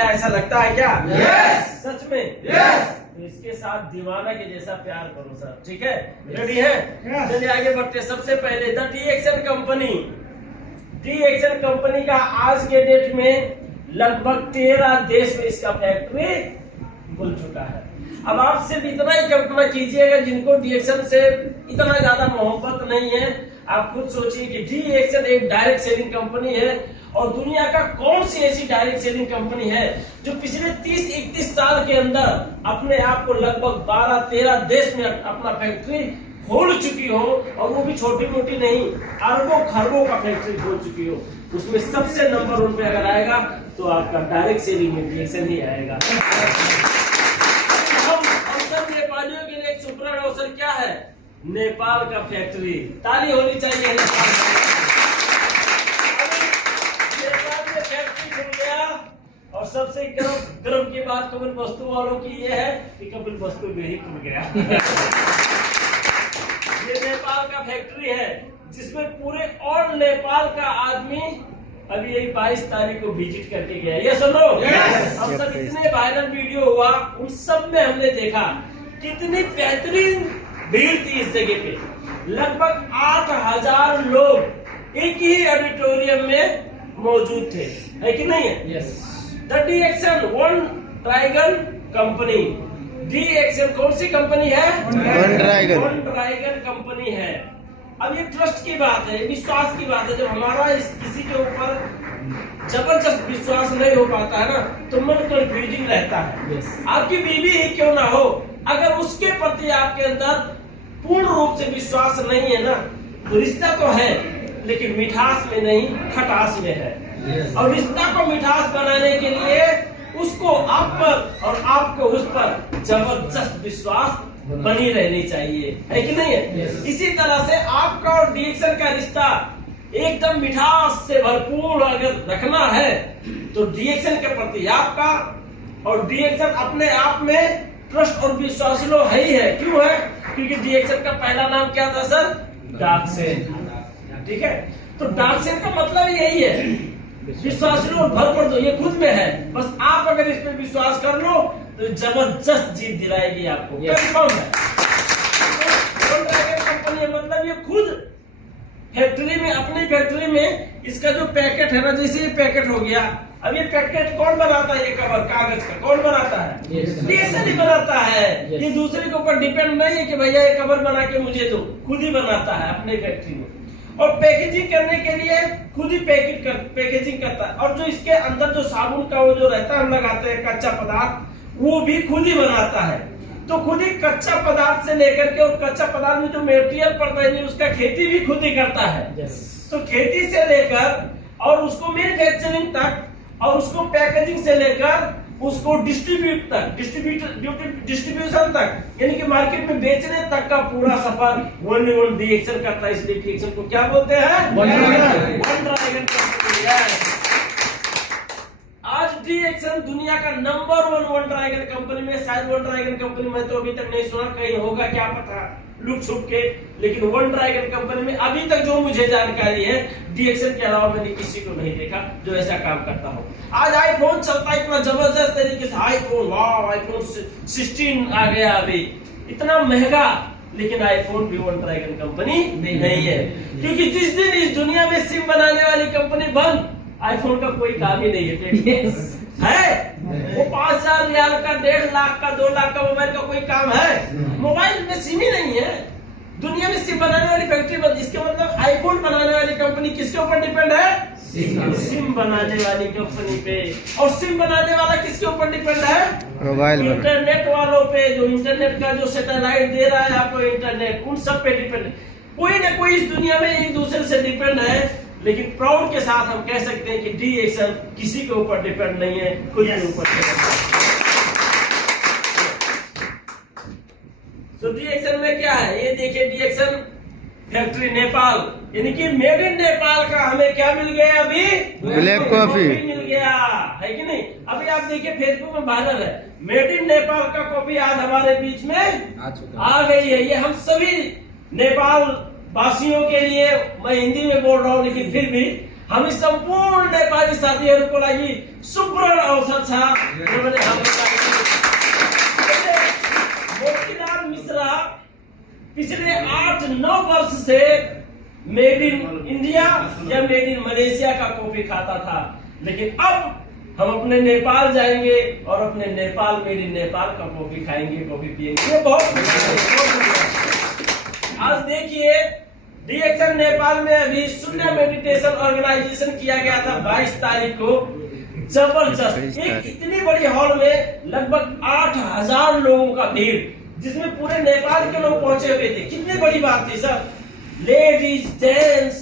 ऐसा लगता है क्या? यस। सच में? यस। तो इसके साथ दीवाना के जैसा प्यार करो सर, ठीक है? रेडी है? चलिए आगे बढ़ते। सबसे पहले the DXN company, DXN company का आज के डेट में लगभग 13 देश में इसका फैक्ट्री खुल चुका है। अब आप सिर्फ इतना ही कल्पना कीजिएगा, जिनको DXN से इतना ज्यादा मोहब्बत नहीं है, आप खुद सोचिए कि DXN एक डायरेक्ट सेलिंग कंपनी है, और दुनिया का कौन सी ऐसी डायरेक्ट सेलिंग कंपनी है जो पिछले 30-31 साल के अंदर अपने आप को लगभग 12-13 देश में अपना फैक्ट्री खोल चुकी हो, और वो भी छोटी मोटी नहीं, अरबों खरबों का फैक्ट्री खोल चुकी हो। उसमें सबसे नंबर 1 पे अगर आएगा तो आपका डायरेक्ट सेलिंग में DXN ही आएगा। हम सब नेपालियों के लिए एक सुपरन अवसर क्या है? नेपाल का फैक्ट्री। ताली होनी चाहिए। और सबसे गर्व की बात कपिल वस्तु वालों की ये है कि कपिल वस्तु में ही खुल गया। ये नेपाल का फैक्ट्री है जिसमें पूरे और नेपाल का आदमी अभी यही 22 तारीख को विजिट करके गया। ये सुनो, हम सब इतने वायरल वीडियो हुआ, उन सब में हमने देखा कितनी बेहतरीन भीड़ थी इस जगह पे। लगभग 8000 लोग एक ही ऑडिटोरियम में मौजूद थे, है कि नहीं है? Yes. The DXN one dragon company. DXN कौन सी कंपनी है? वन ड्रैगन कंपनी है। अब ये ट्रस्ट की बात है, विश्वास की बात है। जब हमारा किसी के ऊपर जबरदस्त विश्वास नहीं हो पाता है ना, तो मन कंफ्यूजिंग रहता है। आपकी बीवी ही क्यों ना हो, अगर उसके प्रति आपके अंदर पूर्ण रूप से विश्वास नहीं है ना, तो रिश्ता तो है लेकिन मिठास में नहीं, खटास में है। और रिश्ता को मिठास बनाने के लिए उसको आप पर और आपको उस पर जबरदस्त विश्वास बनी रहनी चाहिए, है कि नहीं है? इसी तरह से आपका और DXN का रिश्ता एकदम मिठास से भरपूर अगर रखना है, तो DXN के प्रति आपका और DXN अपने आप में ट्रस्ट और विश्वासलो है ही है। क्यों है? क्योंकि DXN का पहला नाम क्या था सर? डार्कसेन। ठीक है, तो डार्कसेन का मतलब यही है, विश्वासलो और भर कर दो। ये खुद में है, बस आप अगर इस पे विश्वास कर लो तो जबरदस्त जीत दिलाएगी आपको, कंफर्म है। कंपनी मतलब ये खुद फैक्ट्री में, अपनी फैक्ट्री में इसका जो पैकेट है ना, जैसे ये पैकेट हो गया, अब ये पैकेट कौन बनाता है? ये कवर कागज का कौन बनाता है? DXN ही बनाता है। ये दूसरे के ऊपर डिपेंड नहीं है कि भैया ये कवर बना के मुझे दो, खुद ही बनाता है अपने फैक्ट्री में। और पैकेजिंग करने के लिए खुद ही पैकेजिंग करता है। और जो इसके अंदर जो साबुन का वो जो रहता है, हम लगाते हैं कच्चा पदार्थ, वो भी खुद ही बनाता है। तो खुद ही कच्चा पदार्थ से लेकर के, और कच्चा पदार्थ में जो मटेरियल पड़ता है उसका खेती भी खुद ही करता है। तो खेती से लेकर और उसको मैन्युफैक्चरिंग तक, और उसको पैकेजिंग से लेकर उसको डिस्ट्रीब्यूट तक, डिस्ट्रीब्यूशन तक, यानी कि मार्केट में बेचने तक का पूरा सफर वन DXN करता है। इसलिए DXN को क्या बोलते हैं? वन ड्रैगन कंपनी है। आज DXN दुनिया का नंबर 1 वन ड्रैगन कंपनी में, शायद वन ड्रैगन कंपनी में तो अभी तक नहीं सुना, कहीं होगा क्या पता लुक छुप के, लेकिन वन ड्रैगन कंपनी में अभी तक जो मुझे जानकारी है, DXN के अलावा मैंने किसी को नहीं देखा जो ऐसा काम करता हो। आज आईफोन चलता है इतना जबरदस्त तरीके से, आईफोन, वाह, आईफोन 16 आ गया अभी, इतना महंगा, लेकिन आईफोन भी वन ड्रैगन कंपनी नहीं है। क्योंकि जिस दिन इस दुनिया में सिम बनाने वाली कंपनी बंद, आईफोन का कोई काम ही नहीं है। वो 5000 रियाल का, 1.5 लाख का, 2 लाख का मोबाइल का कोई काम है? मोबाइल में सिम ही नहीं है। दुनिया में सिम बनाने वाली फैक्ट्री बंद, इसके मतलब आईफोन बनाने वाली कंपनी किसके ऊपर डिपेंड है? सिम बनाने वाली कंपनी पे। और सिम बनाने वाला किसके ऊपर डिपेंड है? मोबाइल, इंटरनेट वालों पे। जो इंटरनेट का जो सैटेलाइट दे रहा है आपको इंटरनेट, उन सब पे डिपेंड है। कोई ना कोई इस दुनिया में एक दूसरे से डिपेंड है। लेकिन प्राउड के साथ हम कह सकते हैं कि DXN किसी के ऊपर डिपेंड नहीं है, खुद के ऊपर डिपेंड। तो DXN में क्या है? ये देखिए, DXN फैक्ट्री नेपाल, यानी कि मेड इन नेपाल का हमें क्या मिल गया? अभी ब्लैक कॉफी मिल गया, है कि नहीं? अभी आप देखिए फेसबुक में वायरल है, मेड इन नेपाल का कॉफी आज हमारे बीच में आ गई है। ये हम सभी नेपाल वासियों के लिए, मैं हिंदी में बोल रहा हूँ लेकिन फिर भी हामी संपूर्ण नेपाली साथीहरूको लागि सुवर्ण अवसर छ। किनभने हाम्रो मोतीलाल मिश्रा पिछले 8-9 वर्ष से मेड इन इंडिया या मेड इन मलेशिया का कॉफी खाता था, लेकिन अब हम अपने नेपाल जाएंगे और अपने नेपाल मेड इन नेपाल का कॉफी खाएंगे, कॉफी पिएंगे। ये बहुत आज देखिए डीएक्सन नेपाल में अभी शून्य मेडिटेशन ऑर्गेनाइजेशन किया गया था 22 तारीख को। जबरदस्त एक इतनी बड़ी हॉल में लगभग 8,000 लोगों का भीड़, जिसमें पूरे नेपाल के लोग पहुंचे हुए थे। कितनी बड़ी बात थी सर। लेडीज, जेंट्स,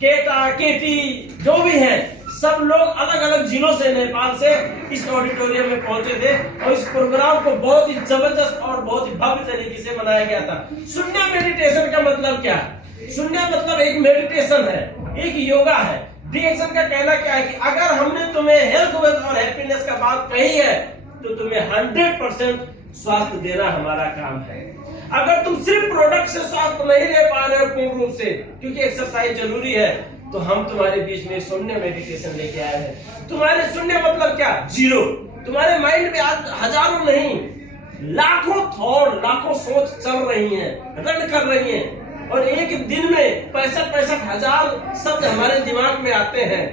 केटा केटी जो भी हैं, सब लोग अलग अलग जिलों से नेपाल से इस ऑडिटोरियम में पहुंचे थे और इस प्रोग्राम को बहुत ही जबरदस्त और बहुत ही भव्य तरीके से मनाया गया था। शून्य मेडिटेशन का मतलब क्या है? शून्य मतलब एक मेडिटेशन है, एक योगा है। डीएक्सन का कहना क्या है कि अगर हमने तुम्हें हेल्थ वेल्थ और हैप्पीनेस का बात कही है तो तुम्हें 100% स्वास्थ्य देना हमारा काम है। अगर तुम सिर्फ प्रोडक्ट से स्वास्थ्य नहीं ले पा रहे हो पूर्ण रूप से, क्योंकि एक्सरसाइज जरूरी है, तो हम तुम्हारे बीच में शून्य मेडिटेशन लेके आए हैं। तुम्हारे शून्य मतलब क्या? जीरो। तुम्हारे माइंड में आज हजारों नहीं लाखों थॉट, लाखों सोच चल रही हैं, रन कर रही हैं, और एक दिन में 65 हजार शब्द हमारे दिमाग में आते हैं।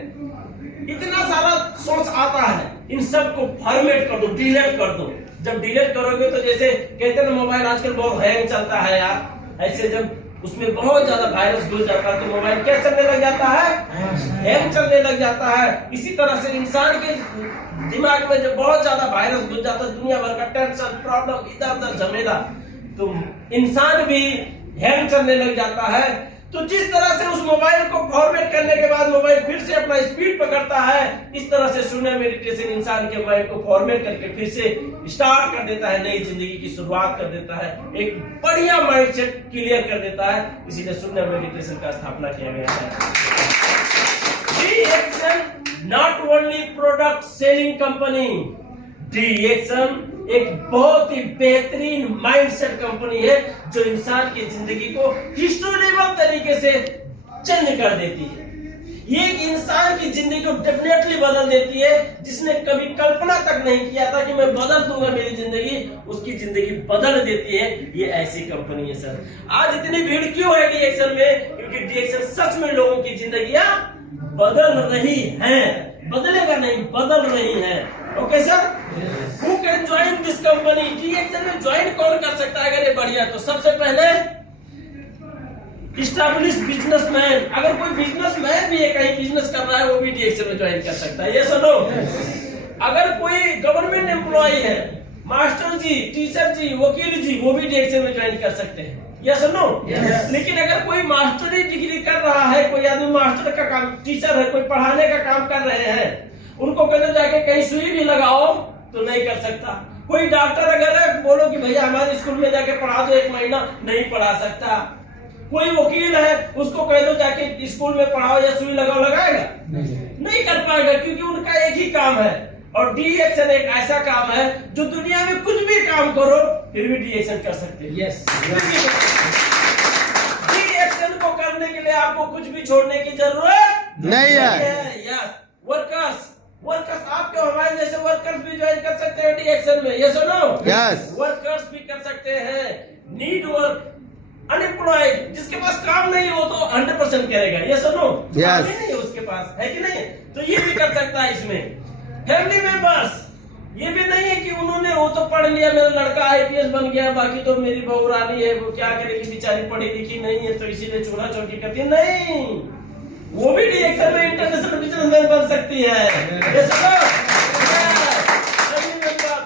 इतना सारा सोच आता है, इन सब को फॉर्मेट कर दो, डिलीट कर दो। जब डिलीट करोगे तो जैसे कहते हैं मोबाइल आजकल बहुत हैंग चलता है यार, ऐसे जब उसमें बहुत ज्यादा वायरस घुस जाता है तो मोबाइल क्या चलने लग जाता है? हैंग चलने लग जाता है। इसी तरह से इंसान के दिमाग में जब बहुत ज्यादा वायरस घुस जाता है, दुनिया भर का टेंशन, प्रॉब्लम, इधर उधर झमेला, तो इंसान भी हैंग चलने लग जाता है। तो जिस तरह से उस मोबाइल को फॉर्मेट करने के बाद मोबाइल फिर से अपना स्पीड पकड़ता है, इस तरह से शून्य मेडिटेशन इंसान के माइंड को फॉर्मेट करके फिर से स्टार्ट कर देता है, नई जिंदगी की शुरुआत कर देता है, एक बढ़िया माइंडसेट क्लियर कर देता है। इसीलिए शून्य मेडिटेशन का स्थापना किया गया है। DXN not only product selling company, DXN एक बहुत ही बेहतरीन माइंडसेट कंपनी है जो इंसान की जिंदगी को हिस्टोरिकल तरीके से चेंज कर देती है। ये एक इंसान की जिंदगी को डेफिनेटली बदल देती है, जिसने कभी कल्पना तक नहीं किया था कि मैं बदल दूंगा मेरी जिंदगी, उसकी जिंदगी बदल देती है। ये ऐसी कंपनी है सर। आज इतनी भीड़ क्यों है डीएक्सन में? क्योंकि डीएक्सन सच में लोगों की जिंदगियां बदल रही हैं, बदलेगा नहीं, बदल रही हैं। Okay sir, who can join this company? DXN में ज्वाइन कौन कर सकता है? अगर ये बढ़िया तो सबसे पहले इस्टेब्लिश बिजनेसमैन। अगर कोई बिजनेसमैन भी है, कहीं बिजनेस कर रहा है, वो भी डीएक्सन में ज्वाइन कर सकता है। ये सुनो, अगर कोई गवर्नमेंट एम्प्लॉय है, मास्टर जी, टीचर जी, वकील जी, वो भी डीएक्सन में ज्वाइन कर सकते हैं। ये सुनो, लेकिन अगर कोई मास्टरी डिग्री कर रहा है, कोई आदमी मास्टर का काम, टीचर है, कोई पढ़ाने का काम कर रहे हैं, उनको कहते जाके कहीं सुई भी लगाओ तो नहीं कर सकता। कोई डॉक्टर अगर है, बोलो कि भैया हमारे स्कूल में जाके पढ़ा दो 1 महीना, नहीं पढ़ा सकता। कोई वकील है, उसको कह दो जाके स्कूल में पढ़ाओ या सुई लगाओ, लगाएगा? नहीं कर पाएगा, क्योंकि उनका एक ही काम है। और डीएक्सन एक ऐसा काम है जो दुनिया में कुछ भी काम करो फिर भी डीएक्सन कर सकते हैं। यस, डीएक्सन को करने के लिए आपको कुछ भी छोड़ने की जरूरत नहीं है। यस, वर्कर्स आपके हमारे जैसे वर्कर्स भी ज्वाइन कर सकते हैं डीएक्सन में। ये सुनो, यस, वर्कर्स भी कर सकते हैं। नीड वर्क, अनएम्प्लॉयड, जिसके पास काम नहीं हो तो 100% करेगा। ये सुनो, काम नहीं है उसके पास, है कि नहीं? तो ये भी कर सकता है इसमें। फैमिली मेंबर्स, ये भी नहीं है कि उन्होंने वो तो पढ़ लिया, मेरा लड़का आईपीएस बन गया, बाकी तो मेरी बहू रानी है, वो क्या करेगी, बेचारी पढ़ी लिखी नहीं है तो इसीलिए चूल्हा चौकी करती है। नहीं, वो भी डीएक्सन में इंटरनेशनल बिजनेसमैन बन सकती है।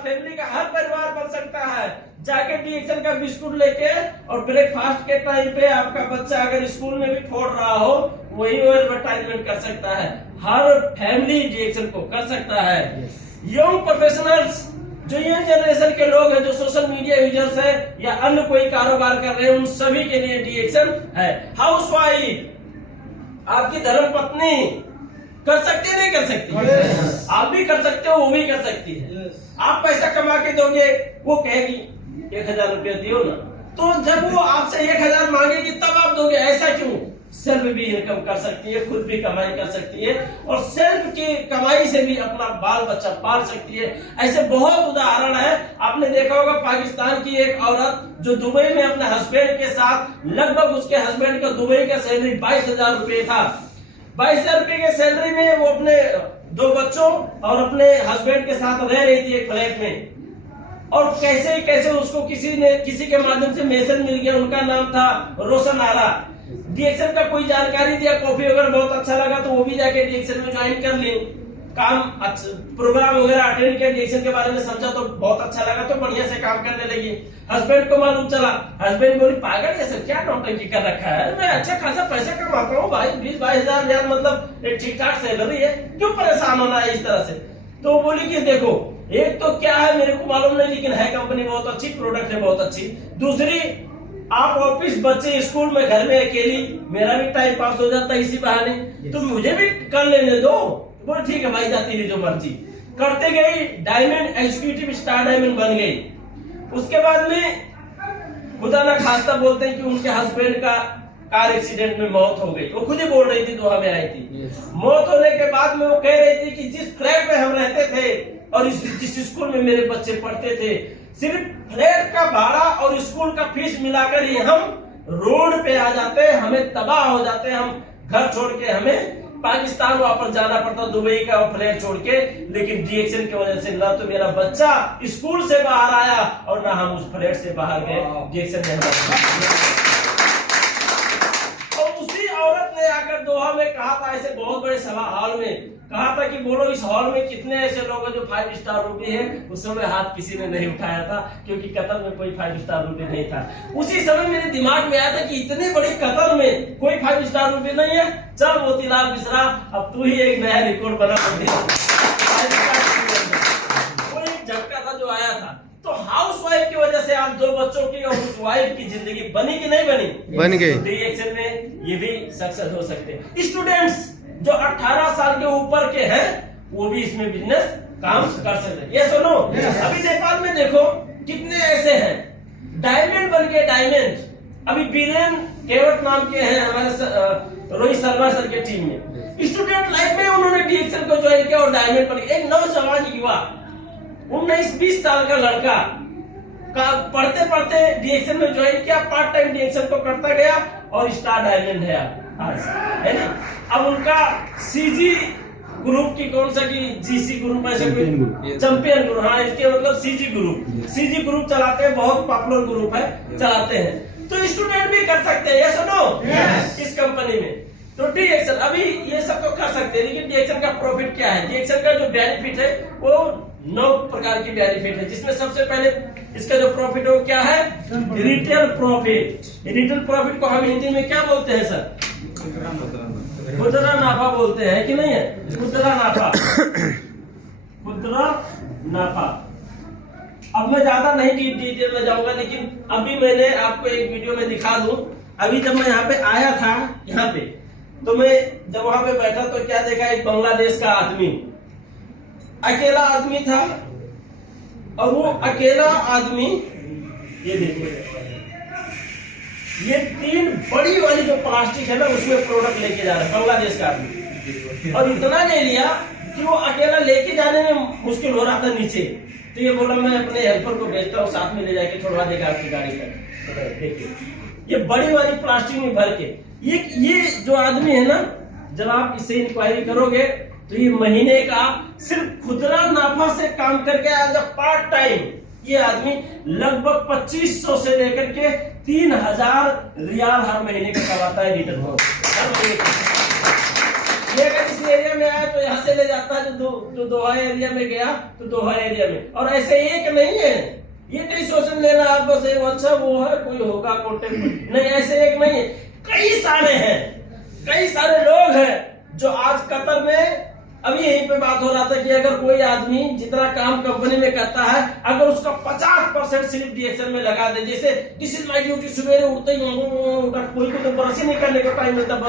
फैमिली का हर परिवार बन सकता है। जाके डीएक्सन का बिस्कुट लेके और ब्रेकफास्ट के टाइम पे आपका बच्चा अगर स्कूल में भी फोड़ रहा हो, वही एडवर्टाइजमेंट कर सकता है। हर फैमिली डीएक्सन को कर सकता है। यंग प्रोफेशनल्स, जो यंग जनरेशन के लोग हैं, जो सोशल मीडिया यूजर्स है या अन्य कोई कारोबार कर रहे हैं, उन सभी के लिए डीएक्सन है। हाउसवाइफ, आपकी धर्मपत्नी कर सकती है, नहीं कर सकती? आप भी कर सकते हो, वो भी कर सकती है। आप पैसा कमा के दोगे, वो कहेगी 1000 रुपया दियो ना, तो जब वो आपसे 1000 मांगेगी तब आप दोगे। ऐसा क्यों? सेल्फ भी इनकम कर सकती है, खुद भी कमाई कर सकती है और सेल्फ की कमाई से भी अपना बाल बच्चा पाल सकती है। ऐसे बहुत उदाहरण है। आपने देखा होगा पाकिस्तान की एक औरत जो दुबई में अपने हस्बैंड के साथ, लगभग उसके हस्बैंड का दुबई का सैलरी 22,000 रुपये था। 22,000 रुपये के सैलरी में वो अपने 2 बच्चों और अपने हस्बैंड के साथ रह रही थी एक फ्लैट में। और कैसे उसको किसी के माध्यम से मैसेज मिल गया, उनका नाम था रोशन आरा। डीएक्शन का कोई जानकारी दिया, कॉफी वगैरह बहुत अच्छा लगा तो वो भी जाके डीएक्शन में ज्वाइन कर ली। काम प्रोग्राम वगैरह अटेंड किया, डीएक्शन के बारे में समझा तो बहुत अच्छा लगा तो बढ़िया से काम करने लगी। हस्बैंड को मालूम चला, हस्बैंड बोली पागल है सर, क्या नौटंकी कर रखा है, मैं अच्छा खासा पैसा कमाता हूँ भाई, 20-22 हजार मतलब एक ठीक ठाक सैलरी है, क्यों परेशान होना है इस तरह से। तो वो बोली कि देखो, एक तो क्या है मेरे को मालूम नहीं, लेकिन है कंपनी बहुत अच्छी, प्रोडक्ट है बहुत अच्छी। दूसरी, आप ऑफिस, बच्चे स्कूल में, घर में अकेली, मेरा भी टाइम पास हो जाता है इसी बहाने, तो मुझे भी कर लेने दो। बोल ठीक है भाई, जाती रही जो मर्जी करते गई। डायमंड एग्जीक्यूटिव स्टार डायमंड बन गई। उसके बाद में खुदा ना खास्ता बोलते हैं कि उनके हस्बैंड का कार एक्सीडेंट में मौत हो गई। वो खुद ही बोल रही थी, दोहा में आई थी। मौत होने के बाद में वो कह रही थी कि जिस फ्लैट में हम रहते थे और जिस स्कूल में मेरे बच्चे पढ़ते थे, सिर्फ फ्लैट का भाड़ा और स्कूल का फीस मिलाकर ही हम रोड पे आ जाते, हमें तबाह हो जाते, हम घर छोड़ के हमें पाकिस्तान वापस जाना पड़ता, दुबई का फ्लैट छोड़ के। लेकिन डीएक्शन की वजह से ना तो मेरा बच्चा स्कूल से बाहर आया और ना हम उस फ्लैट से बाहर गए। डीएक्शन ने औरत ने आकर दोहा में कहा था, ऐसे बहुत बड़े सभा हॉल में कहा था कि बोलो इस हॉल में कितने ऐसे लोग हैं जो 5 स्टार रुपये हैं। उस समय हाथ किसी ने नहीं उठाया था, क्योंकि कतर में कोई 5 स्टार रुपये नहीं था। उसी समय मेरे दिमाग में आया था कि इतने बड़ी कतर में कोई 5 स्टार रुपये नहीं है, चल मोतीलाल मिश्रा अब तू ही एक नया रिकॉर्ड बना। वो एक झटका था जो आया था। तो हाउस वाइफ की वजह से आज 2 बच्चों की और उस वाइफ की जिंदगी बनी कि नहीं बनी? बन गई। डीएक्शन में ये भी सक्सेस हो सकते हैं। स्टूडेंट्स जो 18 साल के ऊपर के हैं वो भी इसमें बिजनेस काम कर सकते हैं। ये सुनो, अभी नेपाल में देखो कितने ऐसे हैं डायमंड बन के डायमंड। अभी बीरेन केवट नाम के हैं हमारे रोहित शर्मा सर के टीम में। स्टूडेंट लाइफ में उन्होंने डीएक्शन को ज्वाइन किया और डायमंड बन गए। एक नौजवान युवा 19-20 साल का लड़का का पढ़ते पढ़ते डीएक्शन में ज्वाइन किया, पार्ट टाइम डीएक्शन को करता गया और स्टार डायमंड है आज, है ना। अब उनका सीजी ग्रुप की कौन सा की जीसी ग्रुप ऐसे कोई चैंपियन ग्रुप, हाँ इसके मतलब सीजी ग्रुप चलाते हैं, बहुत पॉपुलर ग्रुप है, चलाते हैं। तो स्टूडेंट भी कर सकते हैं, ये सुनो इस कंपनी में। तो डीएक्शन अभी ये सब तो कर सकते हैं, लेकिन डीएक्शन का प्रॉफिट क्या है? डीएक्शन का जो बेनिफिट है वो 9 प्रकार की बेनिफिट है, जिसमें सबसे पहले इसका जो प्रॉफिट है वो क्या है? Retail profit. रिटेल प्रॉफिट को हम हिंदी में क्या बोलते हैं सर? खुदरा नाफा बोलते हैं कि नहीं है? खुदरा नाफा, खुदरा नाफा। अब मैं ज्यादा नहीं डिटेल में जाऊंगा, लेकिन अभी मैंने आपको एक वीडियो में दिखा दूं। अभी जब मैं यहाँ पे आया था, यहाँ पे तो मैं जब वहां पे बैठा तो क्या देखा, एक बांग्लादेश का आदमी, अकेला आदमी था। और वो अकेला आदमी, ये देखिए, ये 3 बड़ी वाली जो प्लास्टिक है ना उसमें प्रोडक्ट लेके जा रहा है बांग्लादेश का आदमी। और इतना ले लिया कि वो अकेला लेके जाने में मुश्किल हो रहा था नीचे। तो ये बोला मैं अपने हेल्पर को भेजता हूँ, साथ में ले जाके छोड़वा देगा आपकी गाड़ी पर। देखिए ये बड़ी वाली प्लास्टिक में भर के, ये जो आदमी है ना, जब आप इससे इंक्वायरी करोगे तो ये महीने का सिर्फ खुदरा नाफा से काम करके एज अ पार्ट टाइम ये आदमी लगभग 2500 से लेकर के 3000 रियाल हर महीने का कमाता है रिटर्न हर महीने का। ये अगर इस एरिया में आया तो यहाँ से ले जाता है, जो दोहा एरिया में गया तो दोहा एरिया में। और ऐसे एक नहीं है, ये नहीं सोचने लेना आप बस अच्छा वो है कोई होगा कॉन्टेक्ट, नहीं ऐसे एक नहीं है, कई सारे हैं, कई सारे लोग हैं जो आज कतर में। अभी यहीं पे बात हो रहा था कि अगर कोई आदमी जितना काम कंपनी में करता है, अगर उसका 50% सिर्फ डीएक्शन में लगा दे, जैसे दिस इज माय ड्यूटी, सुबह उठते ही कोई को तो ब्रश ही नहीं करने का टाइम मिलता।